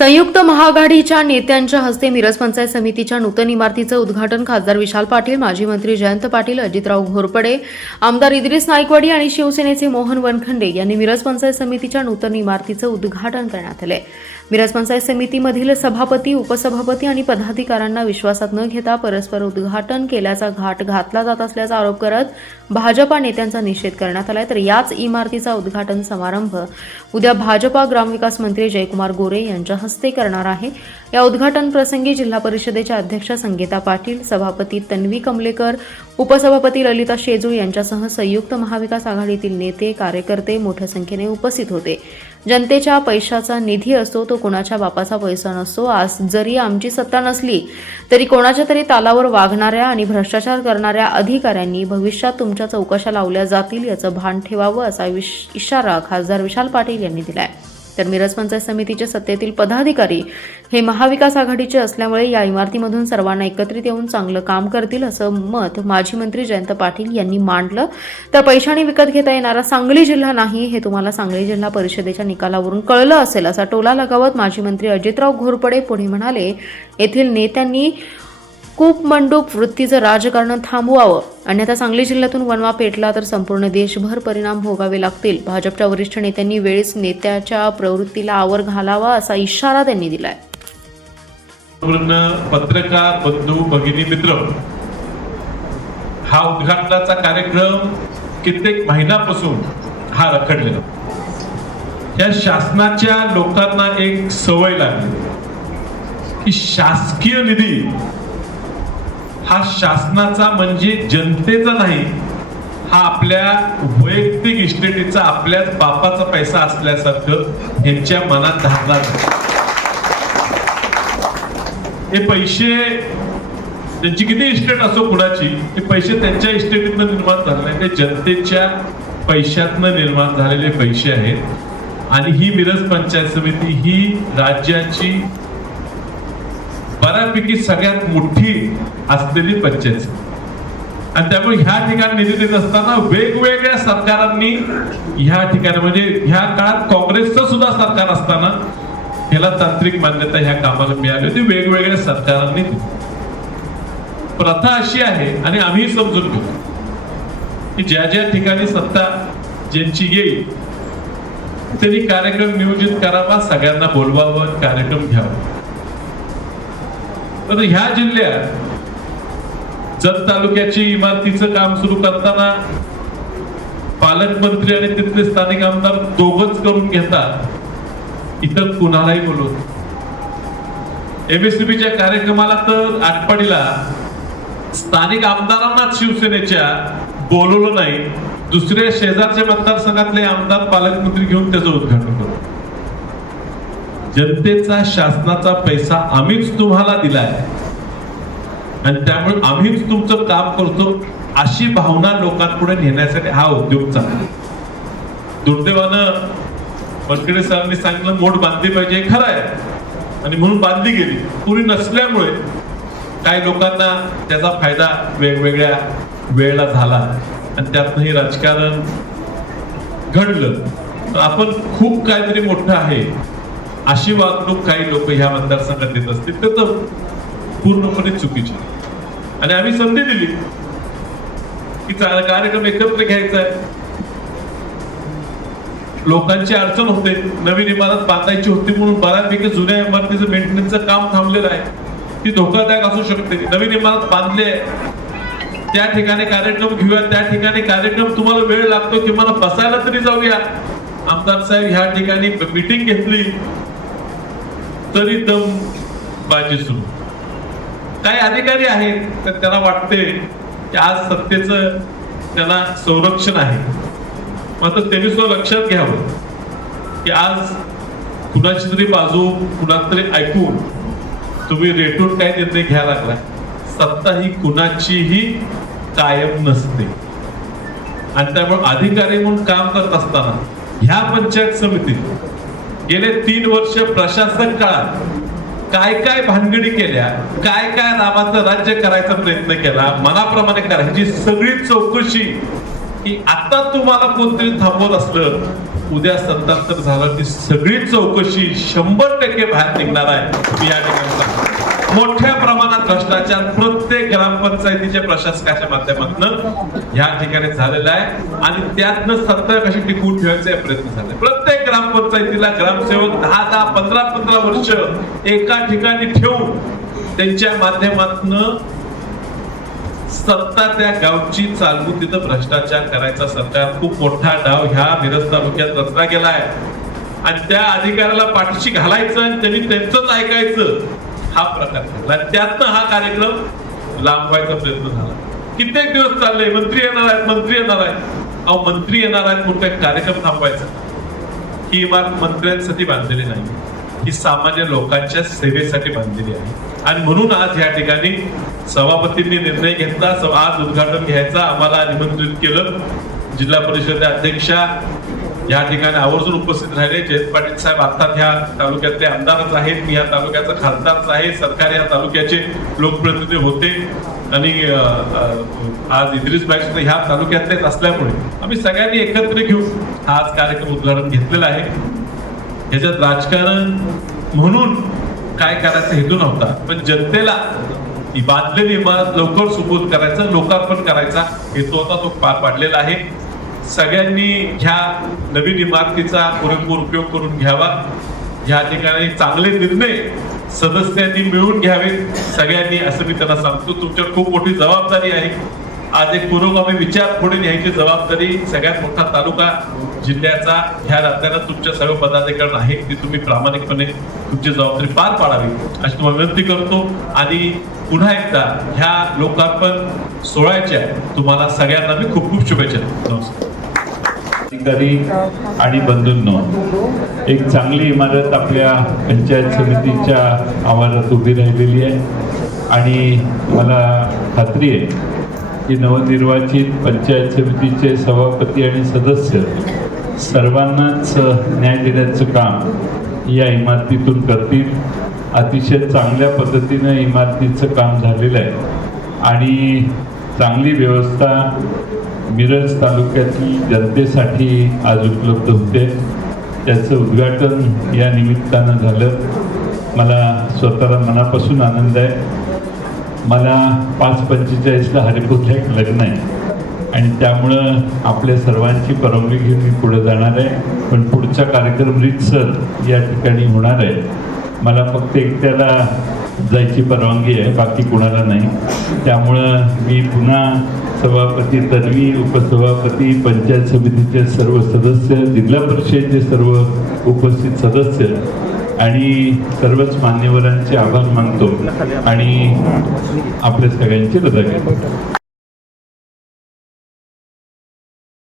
संयुक्त महाआघाडीच्या नेत्यांच्या हस्ते मिरज पंचायत समितीच्या नूतन इमारतीचं उद्घाटन खासदार विशाल पाटील, माजी मंत्री जयंत पाटील, अजितराव घोरपडे, आमदार इद्रिस नाईकवाडी आणि शिवसेनेचे मोहन वनखंडे यांनी मिरज पंचायत समितीच्या नूतन इमारतीचं उद्घाटन करण्यात आले। मिरज पंचायत समितीमधील सभापती, उपसभापती आणि पदाधिकाऱ्यांना विश्वासात न घेता परस्पर उद्घाटन केल्याचा घाट घातला जात असल्याचा आरोप करत भाजपा नेत्यांचा निषेध करण्यात आला। तर याच इमारतीचा उद्घाटन समारंभ उद्या भाजपा ग्रामविकास मंत्री जयकुमार गोरे यांच्या हस्ते करणार आहे। या उद्घाटन प्रसंगी जिल्हा परिषदेच्या अध्यक्ष संगीता पाटील, सभापती तन्वी कमलेकर, उपसभापती ललिता शेजूळ यांच्यासह संयुक्त महाविकास आघाडीतील नेते, कार्यकर्ते मोठ्या संख्येने उपस्थित होते। जनतेच्या पैशाचा निधी असतो तो कोणाच्या बापाचा पैसा नसतो। आज जरी आमची सत्ता नसली तरी कोणाच्या तरी तालावर वागणाऱ्या आणि भ्रष्टाचार करणाऱ्या अधिकाऱ्यांनी भविष्यात तुमच्या चौकशा लावल्या जातील याचं भान ठेवावं असा इशारा खासदार विशाल पाटील यांनी दिलाय। तर मिरज पंचायत समितीचे सत्तेतील पदाधिकारी हे महाविकास आघाडीचे असल्यामुळे या इमारतीमधून सर्वांना एकत्रित येऊन चांगलं काम करतील असं मत माजी मंत्री जयंत पाटील यांनी मांडलं। तर पैशाने विकत घेता येणारा सांगली जिल्हा नाही हे तुम्हाला सांगली जिल्हा परिषदेच्या निकालावरून कळलं असेल असा टोला लगावत माजी मंत्री अजितराव घोरपडे पुढे म्हणाले, येथील नेत्यांनी कूपमंडूप वृत्तीचं राजकारण थांबवावं, अन्यथा सांगली जिल्ह्यातून वणवा पेटला तर संपूर्ण देशभर परिणाम भोगावे लागतील। भाजपच्या वरिष्ठ नेत्यांनी वेळेस नेत्याच्या प्रवृत्तीला आवर घालावा असा इशारा त्यांनी दिलाय। पत्रकार बंधू भगिनी मित्र, हा उद्घाटनाचा कार्यक्रम कित्येक महिन्यापासून हा रखडलेला। या शासनाच्या लोकांना एक सवय लागली की शासकीय निधी हा शासनाचा म्हणजे जनतेचा नाही, हा आपल्या वैयक्तिक इस्टेटीचा, आपल्याच बापाचा पैसा असल्यासारखं यांच्या मनात धारणा झाली। हे पैसे त्यांची किती इस्टेट असो कुणाची, हे पैसे त्यांच्या इस्टेटीतनं निर्माण झाले नाही, ते जनतेच्या पैशातनं निर्माण झालेले पैसे आहेत। आणि ही मिरज पंचायत समिती ही राज्याची बऱ्यापैकी सगळ्यात मोठी असलेली पंचायत आणि त्यामुळे ह्या ठिकाणी निधी देत असताना वेगवेगळ्या सरकारांनी ह्या ठिकाणी म्हणजे ह्या काळात काँग्रेसचं सुद्धा सरकार असताना ह्याला तांत्रिक मान्यता ह्या कामाला मिळाली होती, वेगवेगळ्या सरकारांनी। प्रथा अशी आहे आणि आम्ही समजून घेतो की ज्या ज्या ठिकाणी सत्ता ज्यांची येईल त्यांनी कार्यक्रम नियोजित करावा, सगळ्यांना बोलवावं, कार्यक्रम घ्यावा। तर ह्या जिल्ह्यात जत तालुक्याची इमारतीचं काम सुरू करताना पालकमंत्री आणि तिथले स्थानिक आमदार दोघच करून घेतात, इतर कुणालाही बोलवत। एमएससीबीच्या कार्यक्रमाला तर आटपाडीला स्थानिक आमदारांना शिवसेनेच्या बोलवलं नाही, दुसऱ्या शेजारच्या मतदारसंघातले आमदार पालकमंत्री घेऊन त्याचं उद्घाटन करतो। जनतेचा शासनाचा पैसा आम्हीच तुम्हाला दिलाय आणि त्यामुळे आम्हीच तुमचं काम करतो अशी भावना लोकांपुढे नेण्यासाठी हा उद्योग चालला। दुर्दैवानं वनखंडे सरांनी सांगितलं मोठ बांधली पाहिजे, खरं आहे, आणि म्हणून बांधली गेली, पुरी नसल्यामुळे काही लोकांना त्याचा फायदा वेगवेगळ्या वेळेला झाला आणि त्यातनंही राजकारण घडलं। आपण खूप काहीतरी मोठं आहे अशी वागणूक काही लोक ह्या मतदारसंघात देत असतील तर पूर्णपणे चुकीची। आणि आम्ही संधी दिली की कार्यक्रम एकत्र घ्यायचा आहे, लोकांची अडचण होते, नवीन इमारत बांधायची होती म्हणून बऱ्यापैकी जुन्या इमारतीचं मेंटेनन्सचं काम थांबलेलं आहे, ती धोकादायक असू शकते। नवीन इमारत बांधली आहे, त्या ठिकाणी कार्यक्रम घेऊया, त्या ठिकाणी कार्यक्रम तुम्हाला वेळ लागतो की मला बसायला तरी जाऊया। आमदार साहेब ह्या ठिकाणी मीटिंग घेतली तरी दम बाजी सुरू। काही अधिकारी आहेत तर त्यांना वाटते की आज सत्तेचं त्यांना संरक्षण आहे, मात्र त्यांनी सुद्धा लक्षात घ्यावं की आज कुणाची तरी बाजू कुणाला तरी ऐकून तुम्ही रेटून काय निर्णय घ्यायला लागला। सत्ता ही कुणाचीही कायम नसते आणि त्यामुळे अधिकारी म्हणून काम करत असताना ह्या पंचायत समितीत गेले 3 वर्ष प्रशासक काळात काय काय भानगडी केल्या, काय काय नावाचं राज्य करायचा प्रयत्न केला, मनाप्रमाणे करायची सगळी चौकशी की आता तुम्हाला कोणतरी थांबवत असलं उद्या सत्तांतर झालं ती सगळी चौकशी 100% बाहेर निघणार आहे. मी या ठिकाणी सांगतो. मोठ्या प्रमाणात भ्रष्टाचार प्रत्येक ग्रामपंचायतीच्या प्रशासकाच्या माध्यमातून या ठिकाणी झालेला आहे आणि त्यातनं सत्ता कशी टिकवून ठेवायचा प्रयत्न झाला. प्रत्येक ग्रामपंचायतीला ग्रामसेवक 10-10, 15-15 वर्ष एका ठिकाणी ठेवून त्यांच्या माध्यमातून सत्ता त्या गावची चालवून तिथं भ्रष्टाचार करायचा सरकार खूप मोठा डाव ह्या मिरज तालुक्यात रचला गेला आहे आणि त्या अधिकाऱ्याला पाठीशी घालायचं आणि त्यांनी त्यांचंच ऐकायचं हा प्रकार घडला. त्यातनं हा कार्यक्रम लांबवायचा प्रयत्न झाला. कित्येक दिवस चालले, मंत्री येणार आहेत, मंत्री येणार आहेत. अहो, मंत्री येणार आहेत म्हणून काही कार्यक्रम थांबवायचा. ही इमारत मंत्र्यांसाठी बांधलेली नाही, ही सामान्य लोकांच्या सेवेसाठी बांधलेली आहे आणि म्हणून आज या ठिकाणी सभापतींनी निर्णय घेतला. आज उद्घाटन घ्यायचा आम्हाला निमंत्रित केलं. जिल्हा परिषद अध्यक्षा या ठिकाणी आवर्जून उपस्थित राहिले. जयंत पाटील साहेब अर्थात ह्या तालुक्यातले आमदारच आहेत, मी या तालुक्याचा खासदारच आहे, सरकार या तालुक्याचे लोकप्रतिनिधी होते आणि आज इद्रिस भाई सुद्धा ह्या तालुक्यातलेच असल्यामुळे आम्ही सगळ्यांनी एकत्र घेऊन हा आज कार्यक्रम उद्घाटन घेतलेला आहे. ह्याच्यात राजकारण म्हणून काय करायचा हेतू नव्हता, पण जनतेला ही बांधलेली इमारत लवकर सुपूर्द करायचा, लोकार्पण करायचा हेतू होता. तो पार पाडलेला आहे. सगळ्यांनी ह्या नवीन इमारतीचा पुरेपूर उपयोग करून घ्यावा. या ठिकाणी चांगले निर्णय सदस्यांनी मिळून घ्यावेत सगळ्यांनी, असं मी त्यांना सांगतो. तुमच्यावर खूप मोठी जबाबदारी आहे. आज एक पुरोगामी विचार पुढे न्यायची जबाबदारी सगळ्यात मोठा तालुका जिल्ह्याचा ह्या राज्याला तुमच्या सर्व पदाधिकारी आहे, ती तुम्ही प्रामाणिकपणे तुमची जबाबदारी पार पाडावी अशी तुम्हाला विनंती करतो. आणि पुन्हा एकदा ह्या लोकार्पण सोहळ्याच्या तुम्हाला सगळ्यांना मी खूप खूप शुभेच्छा देतो. नमस्कार. अधिकारी आणि बंधूंनो, एक चांगली इमारत आपल्या पंचायत समितीच्या आवारात उभी राहिलेली आहे आणि मला खात्री आहे की नवनिर्वाचित पंचायत समितीचे सभापती आणि सदस्य सर्वांनाच न्याय देण्याचं काम या इमारतीतून करतील. अतिशय चांगल्या पद्धतीनं इमारतीचं काम झालेलं आहे आणि चांगली व्यवस्था मिरज तालुक्यातील जनतेसाठी आज उपलब्ध होते. त्याचं उद्घाटन या निमित्तानं झालं. मला स्वतःला मनापासून आनंद आहे. मला 5:45ला हरिपूरला एक लग्न आहे आणि त्यामुळं आपल्या सर्वांची परवानगी घेऊन मी पुढे जाणार आहे, पण पुढचा कार्यक्रम रीतसर या ठिकाणी होणार आहे. मला फक्त एकट्याला जायची परवानगी आहे, बाकी कोणाला नाही. त्यामुळं मी पुन्हा सभापती तन्वी, उपसभापती, पंचायत समितीचे सर्व सदस्य, जिल्हा परिषदेचे सर्व उपस्थित सदस्य आणि सर्वच मान्यवरांचे आभार मानतो आणि आपल्या सगळ्यांची रजा घेतो.